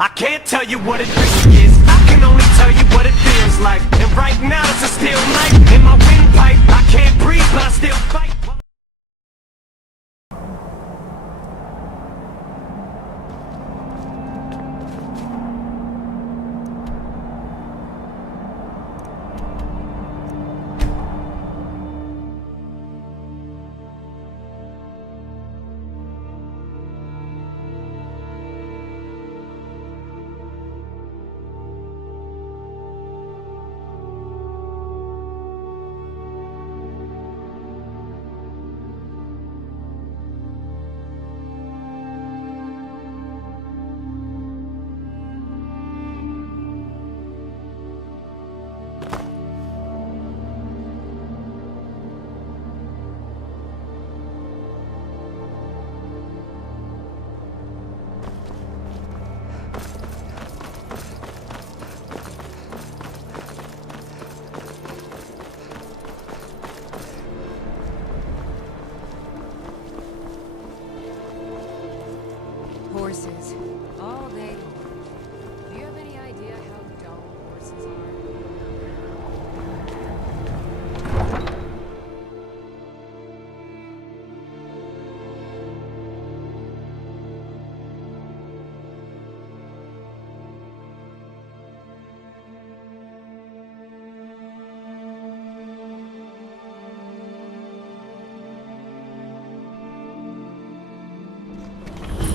I can't tell you what it really is, I can only tell you what it feels like. And right now it's a steel knife in my windpipe. I can't breathe but I still fight. Horses, all day long. Do you have any idea how dull horses are?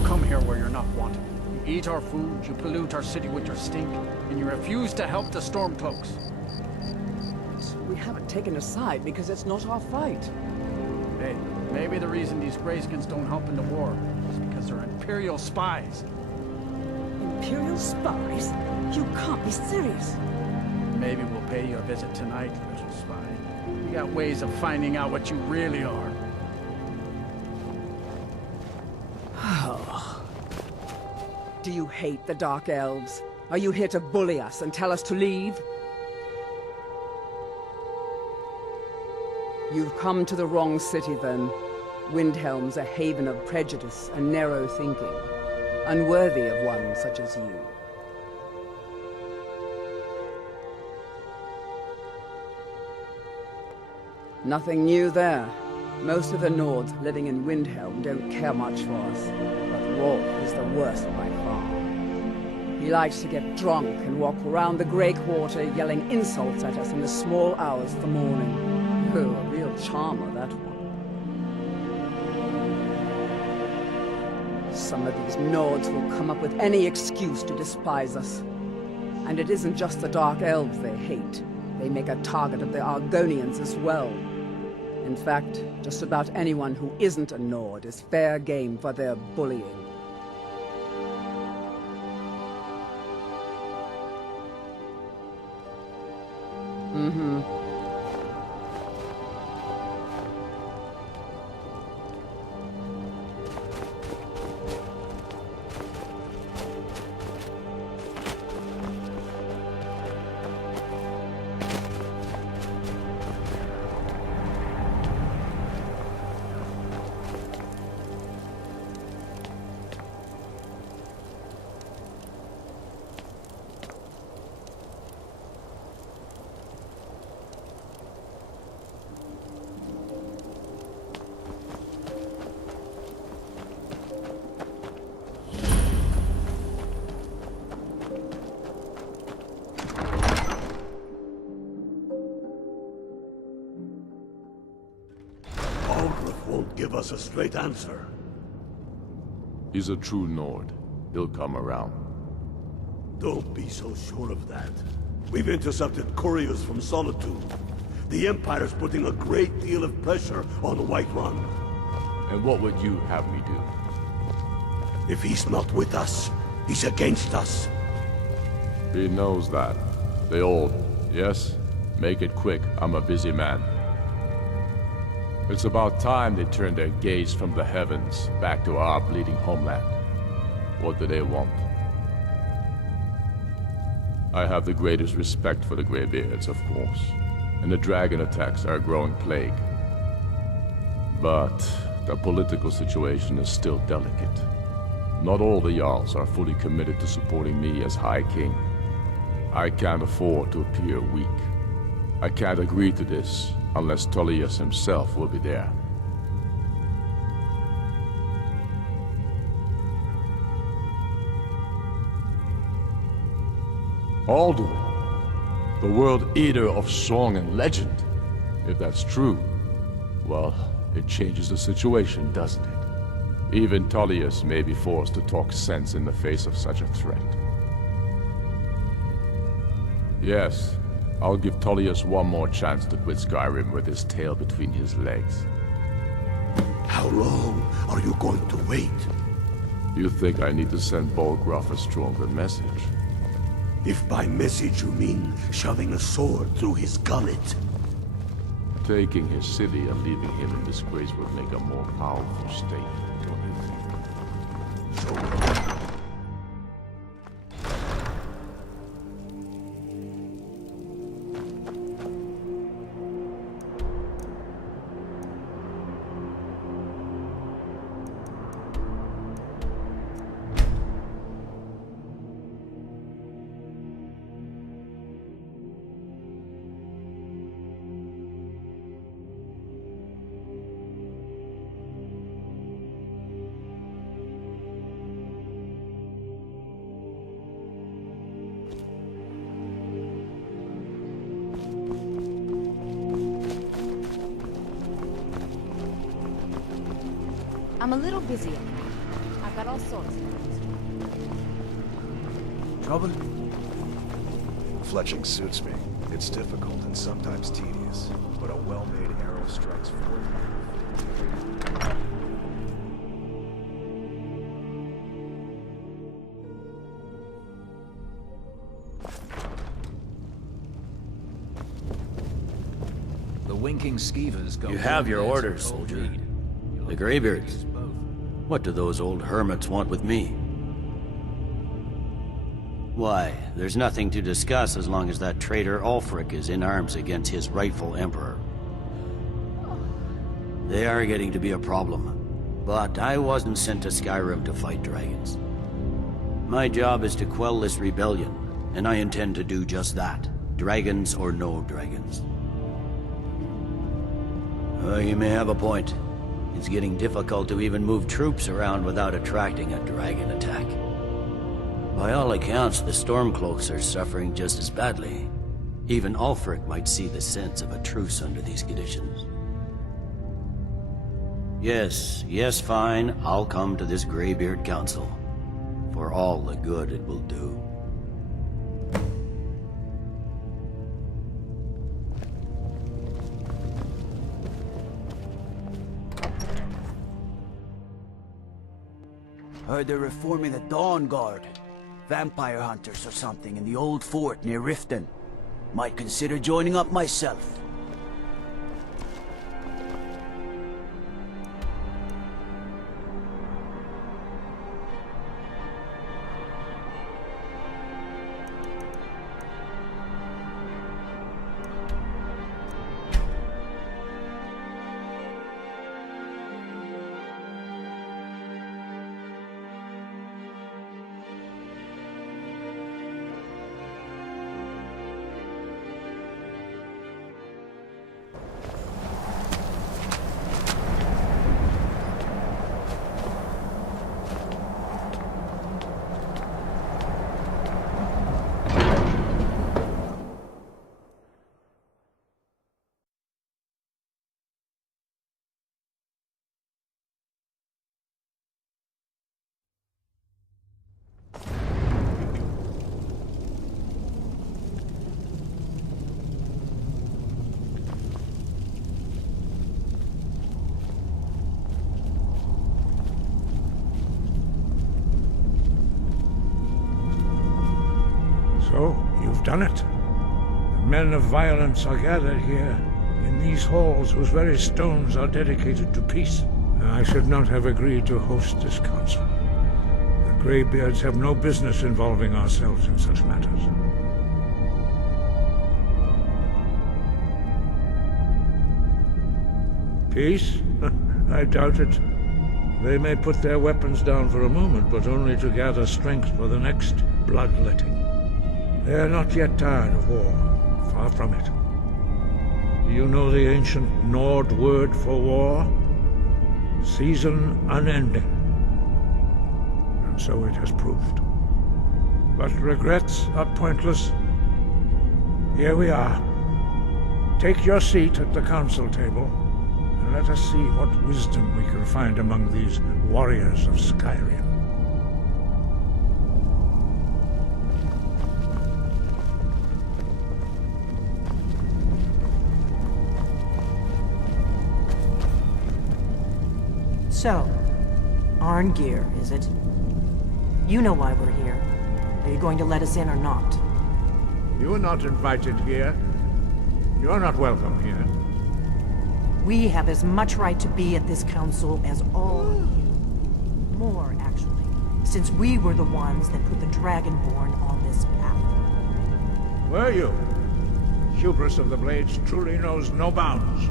Come here where you're not wanted. You eat our food, you pollute our city with your stink, and you refuse to help the Stormcloaks. We haven't taken a side because it's not our fight. Hey, maybe the reason these Greyskins don't help in the war is because they're Imperial spies. Imperial spies? You can't be serious. Maybe we'll pay you a visit tonight, little spy. We got ways of finding out what you really are. Do you hate the Dark Elves? Are you here to bully us and tell us to leave? You've come to the wrong city, then. Windhelm's a haven of prejudice and narrow thinking, unworthy of one such as you. Nothing new there. Most of the Nords living in Windhelm don't care much for us, but Rolf is the worst by far. He likes to get drunk and walk around the Grey Quarter yelling insults at us in the small hours of the morning. Oh, a real charmer, that one. Some of these Nords will come up with any excuse to despise us. And it isn't just the Dark Elves they hate. They make a target of the Argonians as well. In fact, just about anyone who isn't a Nord is fair game for their bullying. Mm-hmm. Won't give us a straight answer. He's a true Nord. He'll come around. Don't be so sure of that. We've intercepted couriers from Solitude. The Empire's putting a great deal of pressure on Whiterun. And what would you have me do? If he's not with us, he's against us. He knows that. They all, yes? Make it quick, I'm a busy man. It's about time they turned their gaze from the heavens back to our bleeding homeland. What do they want? I have the greatest respect for the Greybeards, of course, and the dragon attacks are a growing plague. But the political situation is still delicate. Not all the Jarls are fully committed to supporting me as High King. I can't afford to appear weak. I can't agree to this unless Tullius himself will be there. Alduin, the World Eater of song and legend. If that's true, well, it changes the situation, doesn't it? Even Tullius may be forced to talk sense in the face of such a threat. Yes, I'll give Tullius one more chance to quit Skyrim with his tail between his legs. How long are you going to wait? You think I need to send Bolgraf a stronger message? If by message you mean shoving a sword through his gullet. Taking his city and leaving him in disgrace would make a more powerful state, don't you think? So... I'm a little busy. I've got all sorts of things. Trouble? Fletching suits me. It's difficult and sometimes tedious, but a well-made arrow strikes forward. The winking skeevers go... You have your orders, soldier. The Greybeards. What do those old hermits want with me? Why, there's nothing to discuss as long as that traitor Ulfric is in arms against his rightful emperor. They are getting to be a problem, but I wasn't sent to Skyrim to fight dragons. My job is to quell this rebellion, and I intend to do just that, dragons or no dragons. You may have a point. It's getting difficult to even move troops around without attracting a dragon attack. By all accounts, the Stormcloaks are suffering just as badly. Even Ulfric might see the sense of a truce under these conditions. Yes, fine. I'll come to this Greybeard Council. For all the good it will do. Heard they're reforming the Dawn Guard. Vampire hunters or something in the old fort near Riften. Might consider joining up myself. So, you've done it. The men of violence are gathered here, in these halls whose very stones are dedicated to peace. I should not have agreed to host this council. The Greybeards have no business involving ourselves in such matters. Peace? I doubt it. They may put their weapons down for a moment, but only to gather strength for the next bloodletting. They are not yet tired of war. Far from it. Do you know the ancient Nord word for war? Season unending. And so it has proved. But regrets are pointless. Here we are. Take your seat at the council table, and let us see what wisdom we can find among these warriors of Skyrim. So, Arngeir, is it? You know why we're here. Are you going to let us in or not? You are not invited here. You are not welcome here. We have as much right to be at this council as all of you. More, actually, since we were the ones that put the Dragonborn on this path. Were you? Hubris of the Blades truly knows no bounds.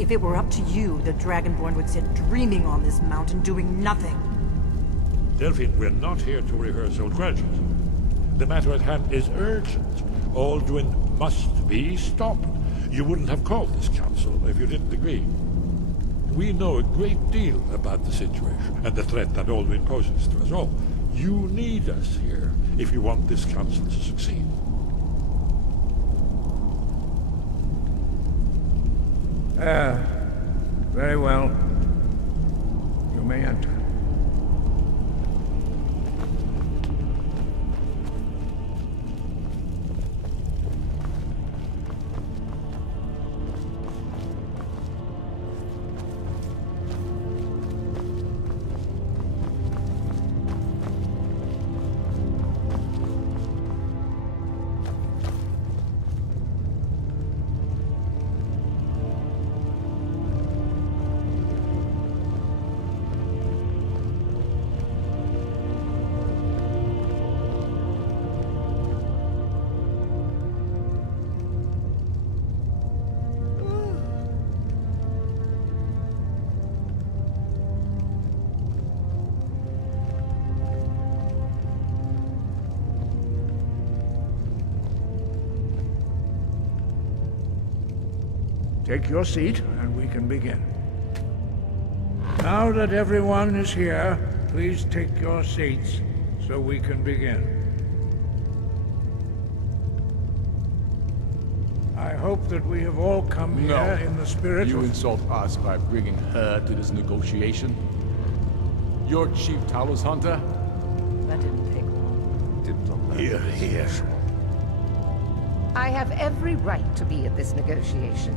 If it were up to you, the Dragonborn would sit dreaming on this mountain doing nothing. Delphine, we're not here to rehearse old grudges. The matter at hand is urgent. All doing must be stopped. You wouldn't have called this council if you didn't agree. We know a great deal about the situation and the threat that Alduin poses to us all. You need us here if you want this council to succeed. Very well. You may enter. Take your seat, and we can begin. Now that everyone is here, please take your seats, so we can begin. I hope that we have all come here in the spirit You of... insult us by bringing her to this negotiation? Your chief Talos hunter? That didn't take long. Here. I have every right to be at this negotiation.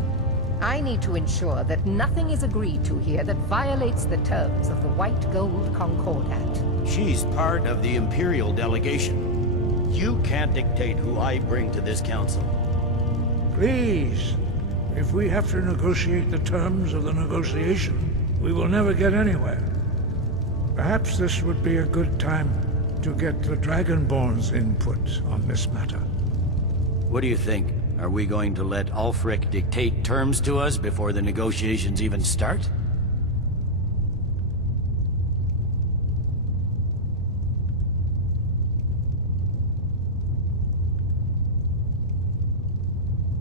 I need to ensure that nothing is agreed to here that violates the terms of the White Gold Concordat. She's part of the Imperial delegation. You can't dictate who I bring to this council. Please, if we have to negotiate the terms of the negotiation, we will never get anywhere. Perhaps this would be a good time to get the Dragonborn's input on this matter. What do you think? Are we going to let Ulfric dictate terms to us before the negotiations even start?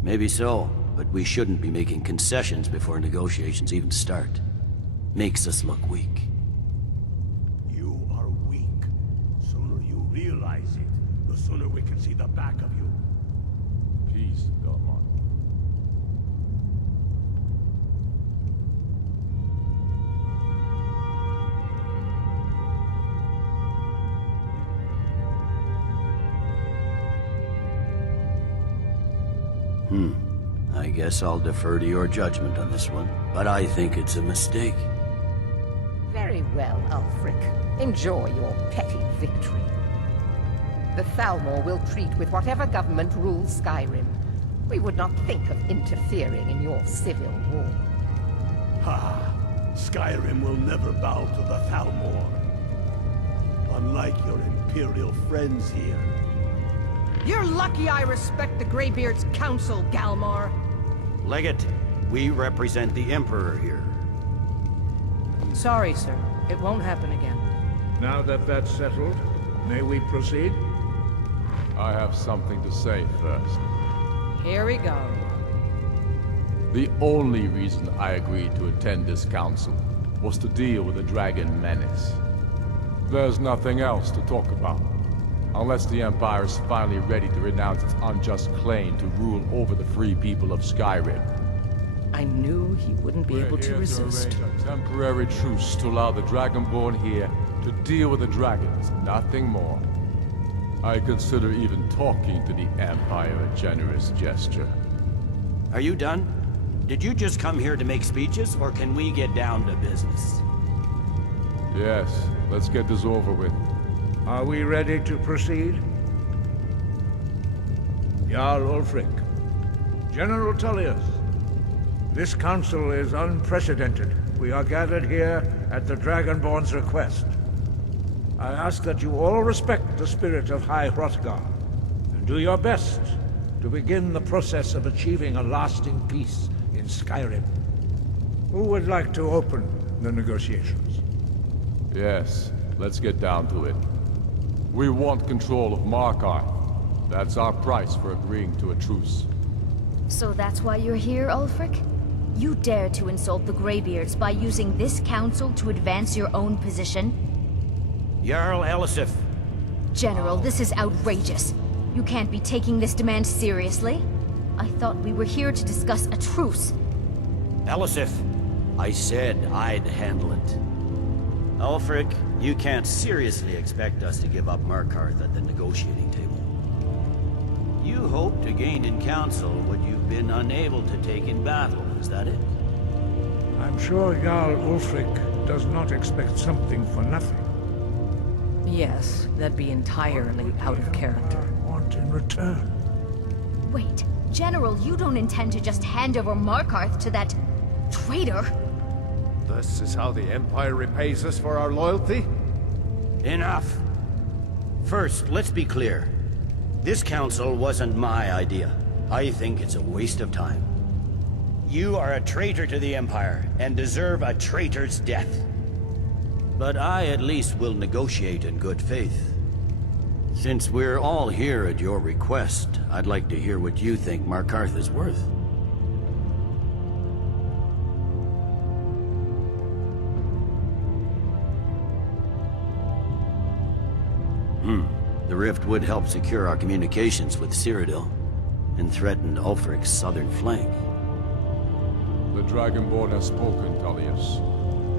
Maybe so, but we shouldn't be making concessions before negotiations even start. Makes us look weak. You are weak. Sooner you realize it, the sooner we can see the back of you. Peace, Belmont. I guess I'll defer to your judgment on this one, but I think it's a mistake. Very well, Ulfric. Enjoy your petty victory. The Thalmor will treat with whatever government rules Skyrim. We would not think of interfering in your civil war. Ha! Skyrim will never bow to the Thalmor. Unlike your Imperial friends here. You're lucky I respect the Greybeard's counsel, Galmar. Legate, we represent the Emperor here. Sorry, sir. It won't happen again. Now that that's settled, may we proceed? I have something to say first. Here we go. The only reason I agreed to attend this council was to deal with the dragon menace. There's nothing else to talk about. Unless the Empire is finally ready to renounce its unjust claim to rule over the free people of Skyrim. I knew he wouldn't be able to resist. To arrange a temporary truce to allow the Dragonborn here to deal with the dragons, nothing more. I consider even talking to the Empire a generous gesture. Are you done? Did you just come here to make speeches, or can we get down to business? Yes, let's get this over with. Are we ready to proceed? Jarl Ulfric, General Tullius, this council is unprecedented. We are gathered here at the Dragonborn's request. I ask that you all respect the spirit of High Hrothgar, and do your best to begin the process of achieving a lasting peace in Skyrim. Who would like to open the negotiations? Yes, let's get down to it. We want control of Markarth. That's our price for agreeing to a truce. So that's why you're here, Ulfric? You dare to insult the Greybeards by using this council to advance your own position? Jarl Elisif. General, this is outrageous. You can't be taking this demand seriously. I thought we were here to discuss a truce. Elisif, I said I'd handle it. Ulfric, you can't seriously expect us to give up Markarth at the negotiating table. You hope to gain in council what you've been unable to take in battle, is that it? I'm sure Jarl Ulfric does not expect something for nothing. Yes, that'd be entirely out of character. Want in return? Wait, General, you don't intend to just hand over Markarth to that traitor? This is how the Empire repays us for our loyalty? Enough! First, let's be clear. This council wasn't my idea. I think it's a waste of time. You are a traitor to the Empire, and deserve a traitor's death. But I at least will negotiate in good faith. Since we're all here at your request, I'd like to hear what you think Markarth is worth. The rift would help secure our communications with Cyrodiil, and threaten Ulfric's southern flank. The Dragonborn has spoken, Tullius.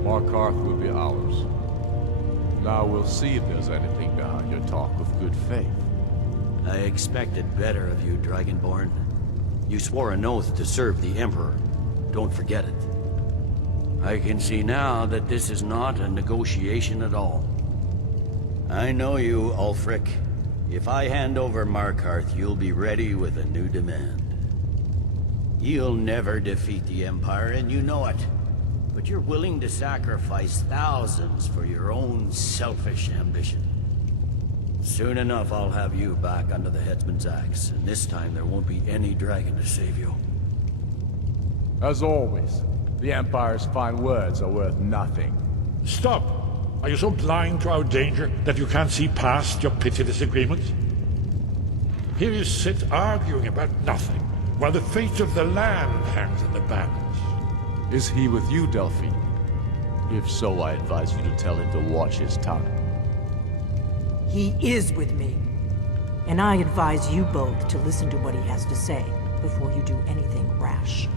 Markarth will be ours. Now we'll see if there's anything behind your talk of good faith. I expected better of you, Dragonborn. You swore an oath to serve the Emperor. Don't forget it. I can see now that this is not a negotiation at all. I know you, Ulfric. If I hand over Markarth, you'll be ready with a new demand. You'll never defeat the Empire, and you know it. But you're willing to sacrifice thousands for your own selfish ambition. Soon enough, I'll have you back under the headsman's axe, and this time there won't be any dragon to save you. As always, the Empire's fine words are worth nothing. Stop! Are you so blind to our danger that you can't see past your petty disagreements? Here you sit arguing about nothing, while the fate of the land hangs in the balance. Is he with you, Delphi? If so, I advise you to tell him to watch his tongue. He is with me. And I advise you both to listen to what he has to say before you do anything rash.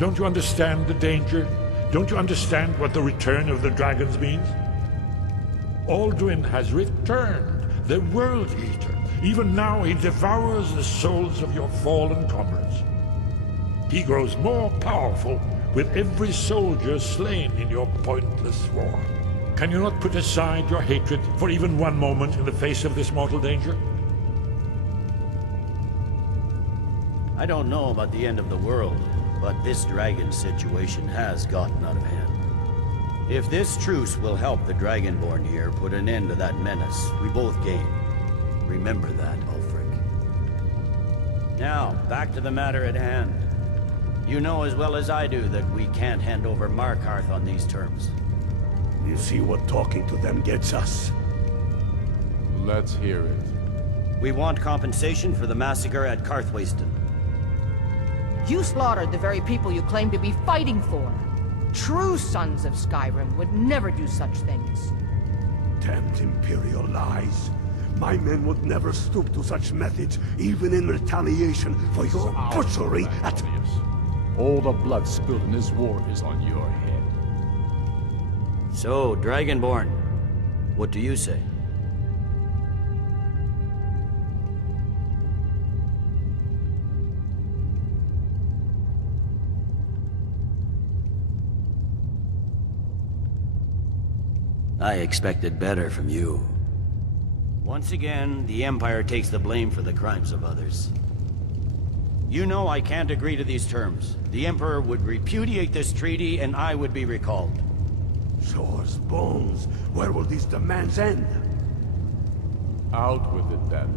Don't you understand the danger? Don't you understand what the return of the dragons means? Alduin has returned, the World Eater. Even now he devours the souls of your fallen comrades. He grows more powerful with every soldier slain in your pointless war. Can you not put aside your hatred for even one moment in the face of this mortal danger? I don't know about the end of the world, but this dragon situation has gotten out of hand. If this truce will help the Dragonborn here put an end to that menace, we both gain. Remember that, Ulfric. Now, back to the matter at hand. You know as well as I do that we can't hand over Markarth on these terms. You see what talking to them gets us? Let's hear it. We want compensation for the massacre at Carthwayston. You slaughtered the very people you claim to be fighting for. True sons of Skyrim would never do such things. Damned Imperial lies. My men would never stoop to such methods, even in retaliation for your butchery at... All the blood spilled in this war is on your head. So, Dragonborn, what do you say? I expected better from you. Once again, the Empire takes the blame for the crimes of others. You know I can't agree to these terms. The Emperor would repudiate this treaty and I would be recalled. Shore's bones. Where will these demands end? Out with it then.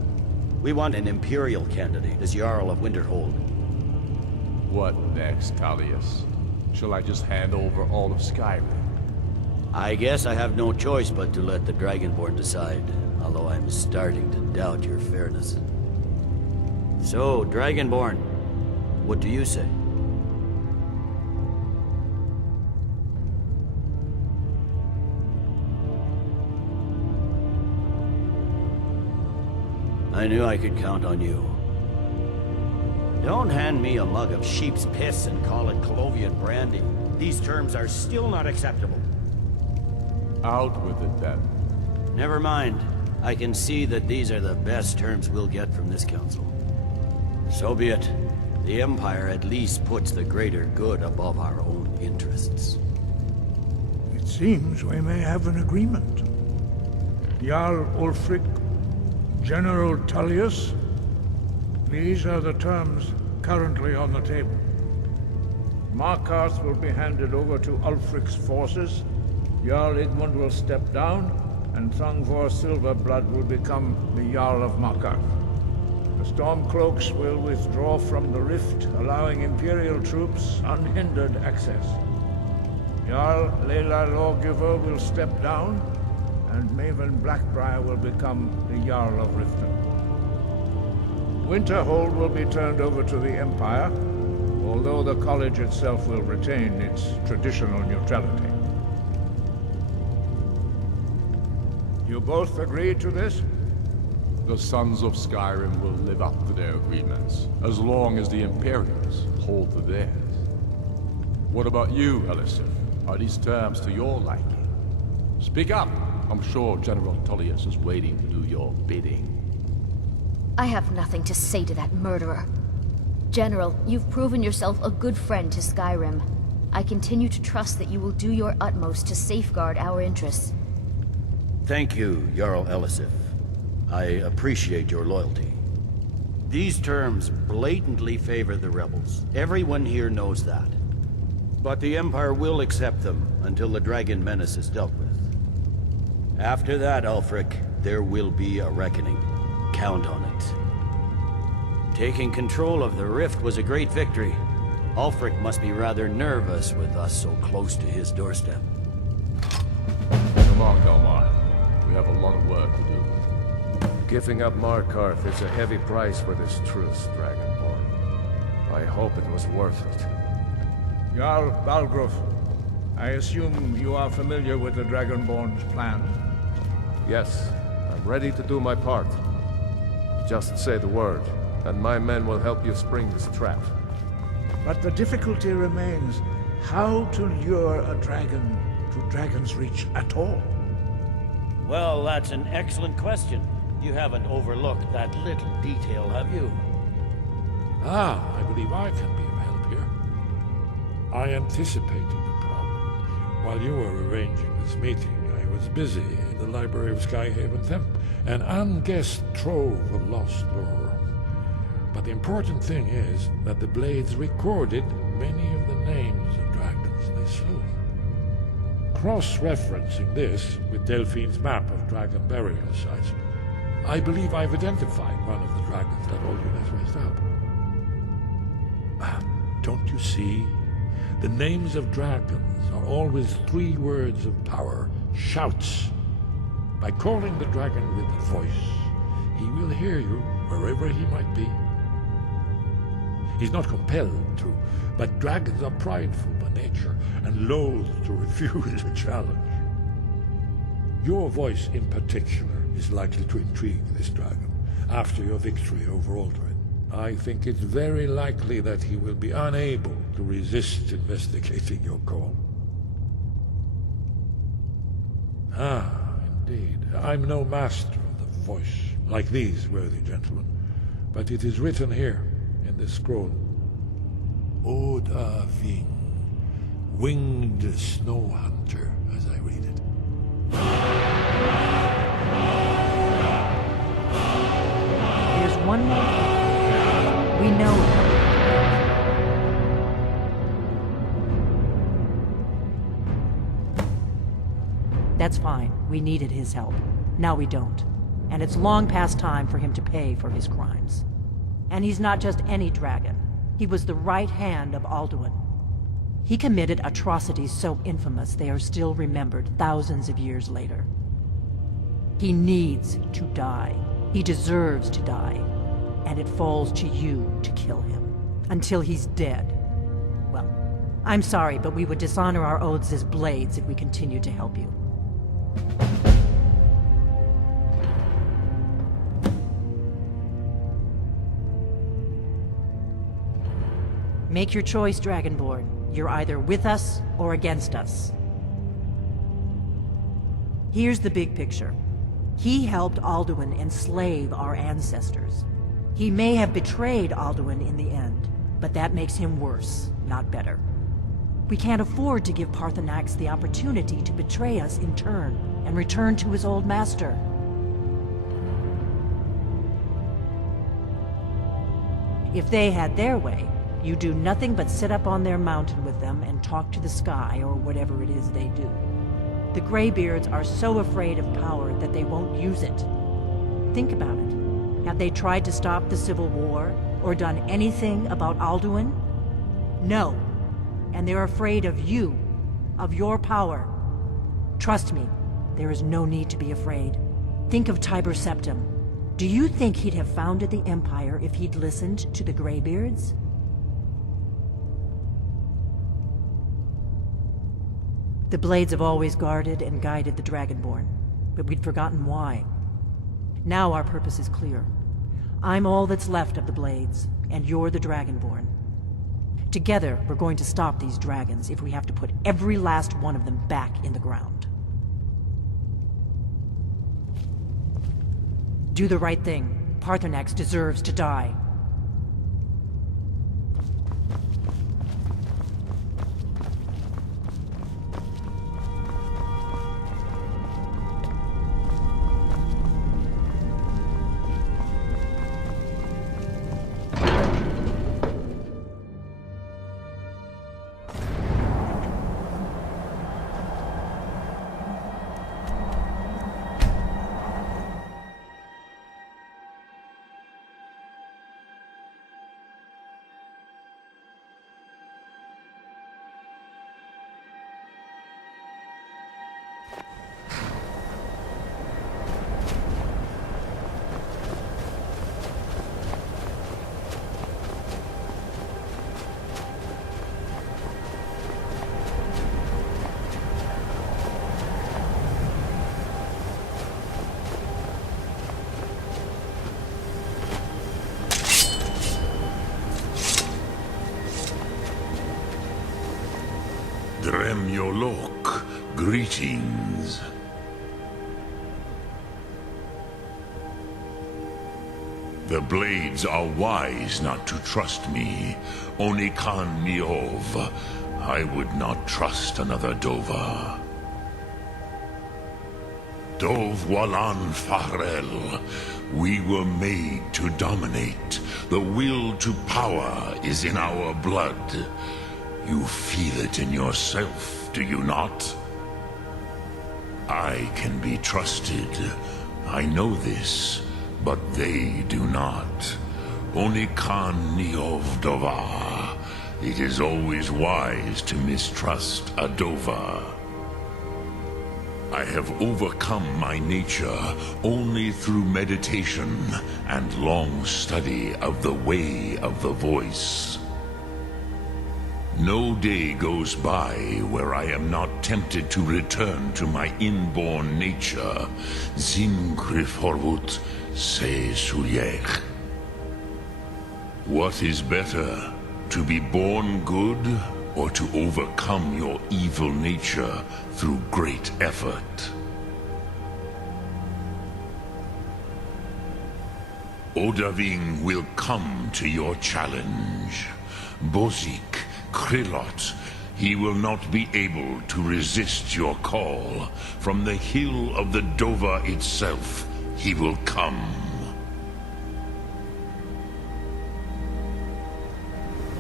We want an Imperial candidate as Jarl of Winterhold. What next, Tullius? Shall I just hand over all of Skyrim? I guess I have no choice but to let the Dragonborn decide, although I'm starting to doubt your fairness. So, Dragonborn, what do you say? I knew I could count on you. Don't hand me a mug of sheep's piss and call it Colovian brandy. These terms are still not acceptable. Out with it then. Never mind. I can see that these are the best terms we'll get from this council. So be it. The Empire at least puts the greater good above our own interests. It seems we may have an agreement. Jarl Ulfric, General Tullius, these are the terms currently on the table. Markarth will be handed over to Ulfric's forces, Jarl Igmund will step down, and Thongvor Silverblood will become the Jarl of Markarth. The Stormcloaks will withdraw from the rift, allowing Imperial troops unhindered access. Jarl Leila Lawgiver will step down, and Maven Blackbriar will become the Jarl of Riften. Winterhold will be turned over to the Empire, although the college itself will retain its traditional neutrality. You both agree to this? The Sons of Skyrim will live up to their agreements, as long as the Imperials hold to theirs. What about you, Elisif? Are these terms to your liking? Speak up! I'm sure General Tullius is waiting to do your bidding. I have nothing to say to that murderer. General, you've proven yourself a good friend to Skyrim. I continue to trust that you will do your utmost to safeguard our interests. Thank you, Jarl Elisif. I appreciate your loyalty. These terms blatantly favor the rebels. Everyone here knows that. But the Empire will accept them until the Dragon Menace is dealt with. After that, Ulfric, there will be a reckoning. Count on it. Taking control of the Rift was a great victory. Ulfric must be rather nervous with us so close to his doorstep. Come on, Galmar. We have a lot of work to do. Giving up Markarth is a heavy price for this truce, Dragonborn. I hope it was worth it. Jarl Balgruuf, I assume you are familiar with the Dragonborn's plan? Yes, I'm ready to do my part. Just say the word, and my men will help you spring this trap. But the difficulty remains how to lure a dragon to Dragon's Reach at all. Well, that's an excellent question. You haven't overlooked that little detail, have you? Ah, I believe I can be of help here. I anticipated the problem. While you were arranging this meeting, I was busy in the library of Skyhaven Temp, an unguessed trove of lost lore. But the important thing is that the Blades recorded many of the names of dragons they slew. Cross-referencing this with Delphine's map of dragon burial sites, I believe I've identified one of the dragons that Olgierd raised up. Don't you see? The names of dragons are always 3 words of power shouts. By calling the dragon with a voice, he will hear you wherever he might be. He's not compelled to, but dragons are prideful by nature and loath to refuse a challenge. Your voice in particular is likely to intrigue this dragon after your victory over Aldrin. I think it's very likely that he will be unable to resist investigating your call. Ah, indeed. I'm no master of the voice, like these worthy gentlemen, but it is written here in this scroll. Oda Ving, winged snow hunter, as I read it. There's one more thing. We know him. That's fine. We needed his help. Now we don't. And it's long past time for him to pay for his crimes. And he's not just any dragon. He was the right hand of Alduin. He committed atrocities so infamous they are still remembered thousands of years later. He needs to die. He deserves to die. And it falls to you to kill him. Until he's dead. Well, I'm sorry, but we would dishonor our oaths as blades if we continued to help you. Make your choice, Dragonborn. You're either with us or against us. Here's the big picture. He helped Alduin enslave our ancestors. He may have betrayed Alduin in the end, but that makes him worse, not better. We can't afford to give Paarthurnax the opportunity to betray us in turn and return to his old master. If they had their way, you do nothing but sit up on their mountain with them and talk to the sky or whatever it is they do. The Greybeards are so afraid of power that they won't use it. Think about it. Have they tried to stop the Civil War or done anything about Alduin? No. And they're afraid of you, of your power. Trust me, there is no need to be afraid. Think of Tiber Septim. Do you think he'd have founded the Empire if he'd listened to the Greybeards? The Blades have always guarded and guided the Dragonborn, but we'd forgotten why. Now our purpose is clear. I'm all that's left of the Blades, and you're the Dragonborn. Together, we're going to stop these dragons if we have to put every last one of them back in the ground. Do the right thing. Paarthurnax deserves to die. Dremyolok, greetings. The Blades are wise not to trust me. Onikan Miov. I would not trust another Dova. Dov Walan Farel. We were made to dominate. The will to power is in our blood. You feel it in yourself, do you not? I can be trusted. I know this, but they do not. Onikan Niov Dova. It is always wise to mistrust a Dova. I have overcome my nature only through meditation and long study of the way of the voice. No day goes by where I am not tempted to return to my inborn nature. Zimgriforwut se suyech. What is better, to be born good, or to overcome your evil nature through great effort? Odahviing will come to your challenge. Bozik, Krillot, he will not be able to resist your call. From the hill of the Dova itself, he will come.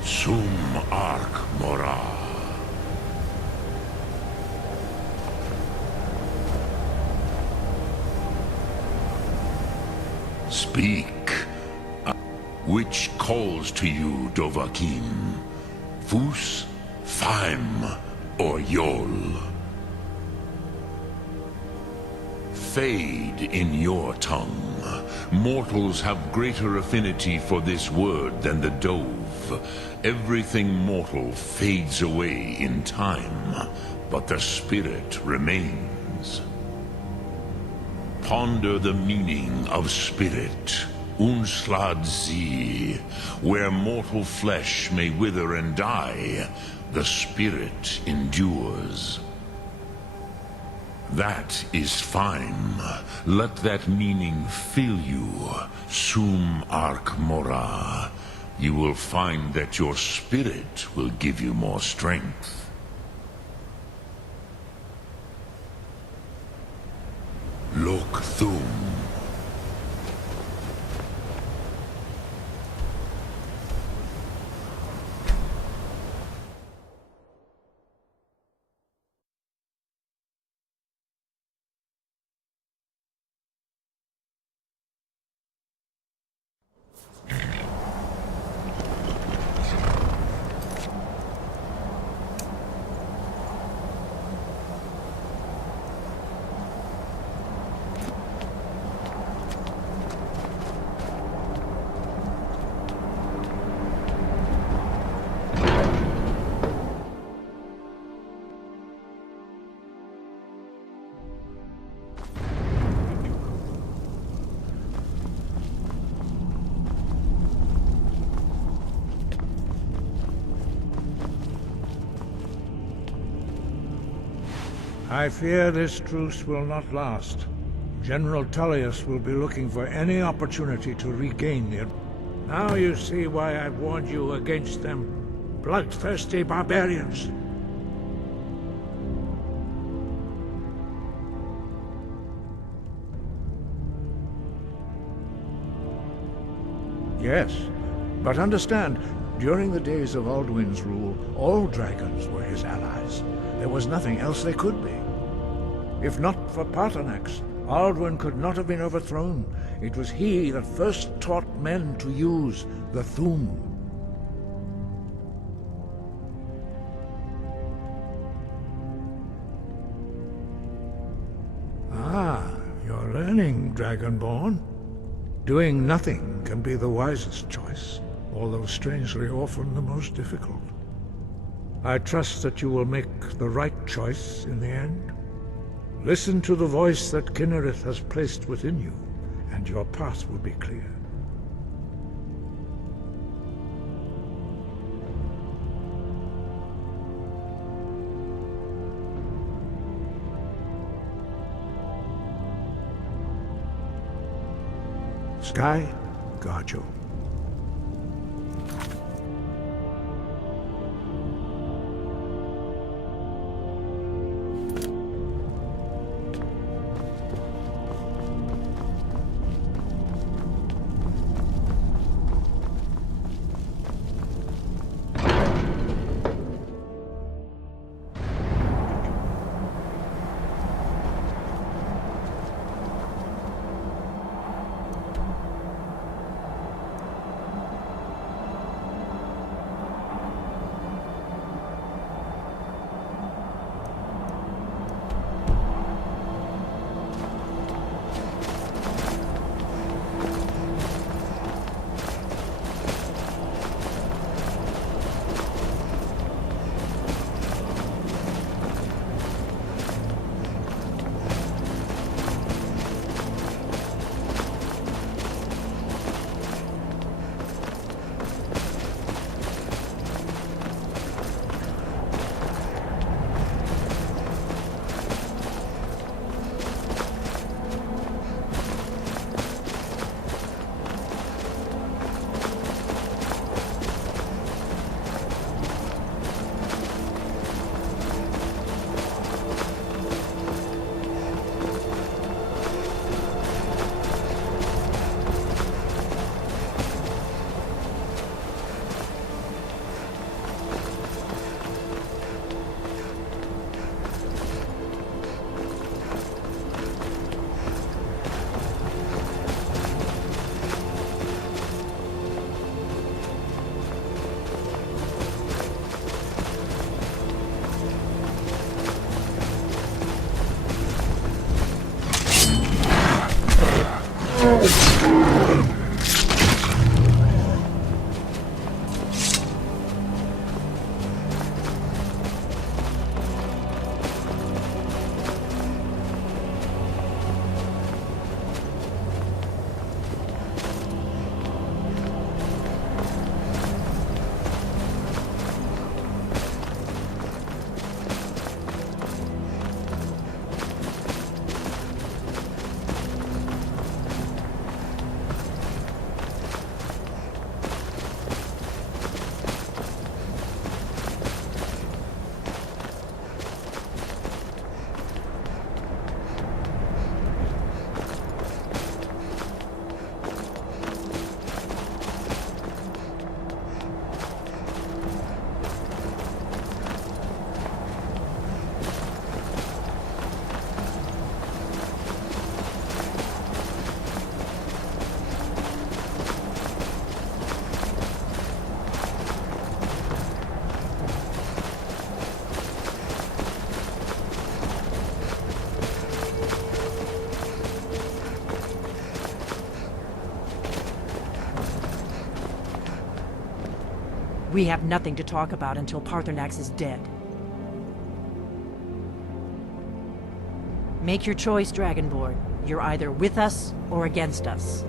Sum Ark Mora. Speak. Which calls to you, Dovahkiin? Fus, Faim, or Yol? Fade in your tongue. Mortals have greater affinity for this word than the Dove. Everything mortal fades away in time, but the spirit remains. Ponder the meaning of spirit. Unslad Zi. Where mortal flesh may wither and die, the spirit endures. That is fine. Let that meaning fill you. Sum Ark Mora. You will find that your spirit will give you more strength. Lok Thum. I fear this truce will not last. General Tullius will be looking for any opportunity to regain the... Now you see why I've warned you against them. Bloodthirsty barbarians. Yes, but understand, during the days of Alduin's rule, all dragons were his allies. There was nothing else they could be. If not for Paarthurnax, Alduin could not have been overthrown. It was he that first taught men to use the Thum. Ah, you're learning, Dragonborn. Doing nothing can be the wisest choice, although strangely often the most difficult. I trust that you will make the right choice in the end. Listen to the voice that Kynareth has placed within you, and your path will be clear. Sky, guard you. We have nothing to talk about until Parthenax is dead. Make your choice, Dragonborn. You're either with us or against us.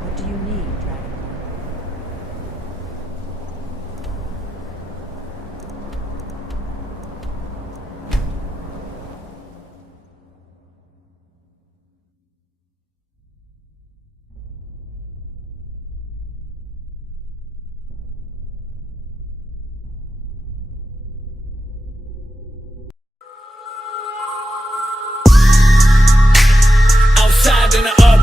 What do you need, Dragonborn? Outside in the